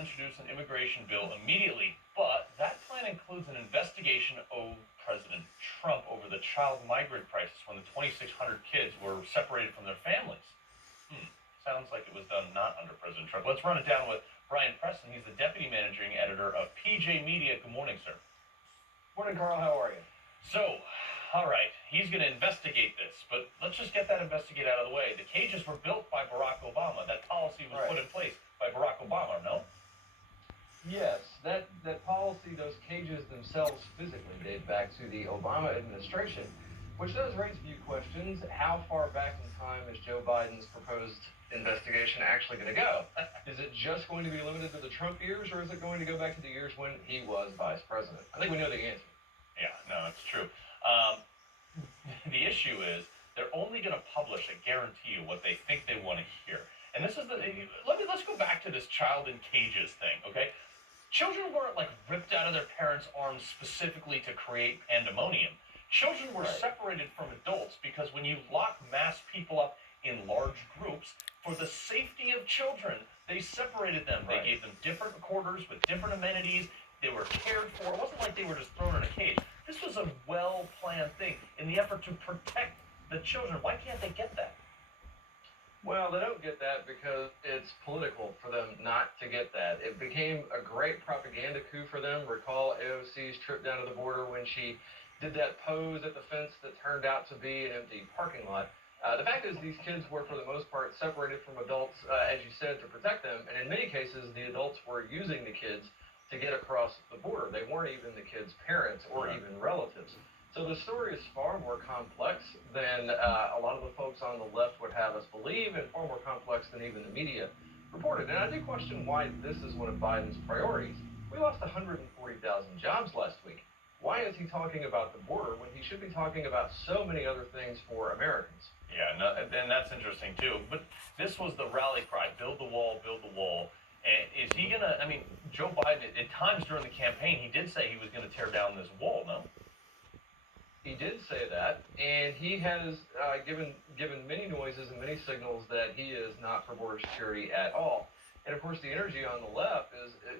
introduce an immigration bill immediately, but that plan includes an investigation of President Trump over the child migrant crisis when the 2,600 kids were separated from their families. Sounds like it was done not under President Trump. Let's run it down with Brian Preston. He's the deputy managing editor of PJ Media. Good morning, sir. Morning, Carl. How are you? So, all right, he's going to investigate this, but let's just get that investigate out of the way. The cages were built by Barack Obama. That policy was put in place by Barack Obama, no? Yes, that policy, those cages themselves physically date back to the Obama administration, which does raise a few questions. How far back in time is Joe Biden's proposed investigation actually going to go? Is it just going to be limited to the Trump years, or is it going to go back to the years when he was vice president? I think we know the answer. Yeah, no, it's true. The issue is they're only going to publish, I guarantee you, what they think they want to hear. And this is let's go back to this child in cages thing, okay? Children weren't like ripped out of their parents' arms specifically to create pandemonium. Children were separated from adults because when you lock mass people up in large groups, for the safety of children, they separated them. They gave them different quarters with different amenities. They were cared for. It wasn't like they were just thrown in a cage. This was a well-planned thing in the effort to protect the children. Why can't they get that? Well, they don't get that because it's political for them not to get that. It became a great propaganda coup for them. Recall AOC's trip down to the border when she did that pose at the fence that turned out to be an empty parking lot. The fact is these kids were, for the most part, separated from adults, as you said, to protect them. And in many cases, the adults were using the kids to get across the border. They weren't even the kids' parents or even relatives. So the story is far more complex than a lot of the folks on the left would have us believe, and far more complex than even the media reported. And I do question why this is one of Biden's priorities. We lost 140,000 jobs last week. Why is he talking about the border when he should be talking about so many other things for Americans? Yeah, no, and that's interesting too. But this was the rally cry: build the wall, build the wall. And is he gonna? I mean, Joe Biden at times during the campaign, he did say he was going to tear down this wall. No. He did say that, and he has given many noises and many signals that he is not for border security at all. And of course, the energy on the left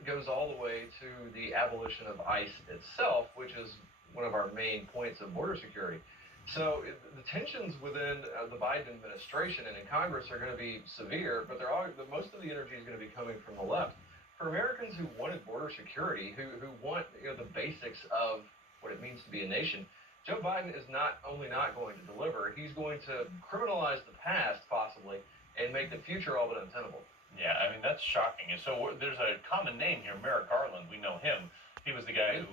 goes all the way to the abolition of ICE itself, which is one of our main points of border security. So the tensions within the Biden administration and in Congress are going to be severe, but most of the energy is going to be coming from the left. For Americans who wanted border security, who want the basics of what it means to be a nation, Joe Biden is not only not going to deliver, he's going to criminalize the past, possibly, and make the future all but untenable. Yeah, I mean, that's shocking. And so there's a common name here, Merrick Garland. We know him. He was the guy who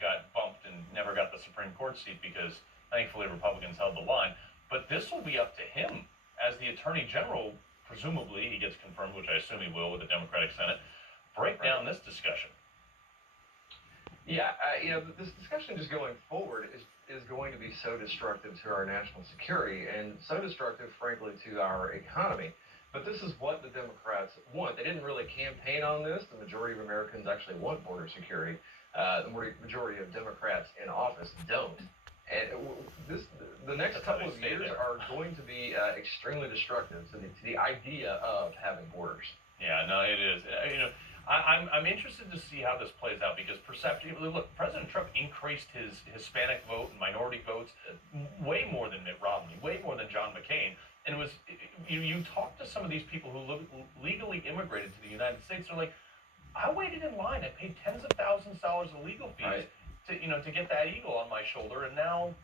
got bumped and never got the Supreme Court seat because, thankfully, Republicans held the line. But this will be up to him as the Attorney General. Presumably, he gets confirmed, which I assume he will with the Democratic Senate. Break down this discussion. Yeah, this discussion just going forward is going to be so destructive to our national security and so destructive, frankly, to our economy. But this is what the Democrats want. They didn't really campaign on this. The majority of Americans actually want border security. The majority of Democrats in office don't. And the next couple of years are going to be extremely destructive to the idea of having borders. Yeah, no, it is. I'm interested to see how this plays out because look, President Trump increased his Hispanic vote and minority votes way more than Mitt Romney, way more than John McCain. And it was you talk to some of these people who legally immigrated to the United States. They're like, I waited in line. I paid tens of thousands of dollars of legal fees to get that eagle on my shoulder, and now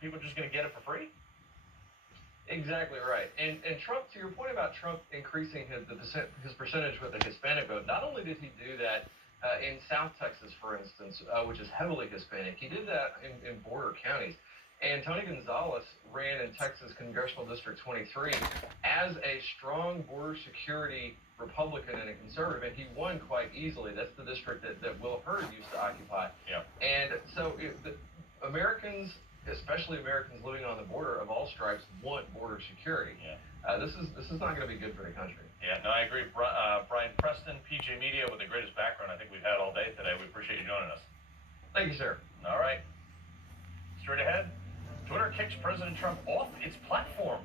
people are just going to get it for free. Exactly right. And Trump, to your point about Trump increasing his percentage with the Hispanic vote, not only did he do that in South Texas, for instance, which is heavily Hispanic, he did that in border counties. And Tony Gonzalez ran in Texas Congressional District 23 as a strong border security Republican and a conservative, and he won quite easily. That's the district that Will Hurd used to occupy. Yeah. And so Americans, especially Americans living on the border of all stripes, want border security. Yeah. This is not going to be good for the country. Yeah, no, I agree. Brian Preston, PJ Media, with the greatest background I think we've had all day today. We appreciate you joining us. Thank you, sir. All right. Straight ahead, Twitter kicks President Trump off its platform.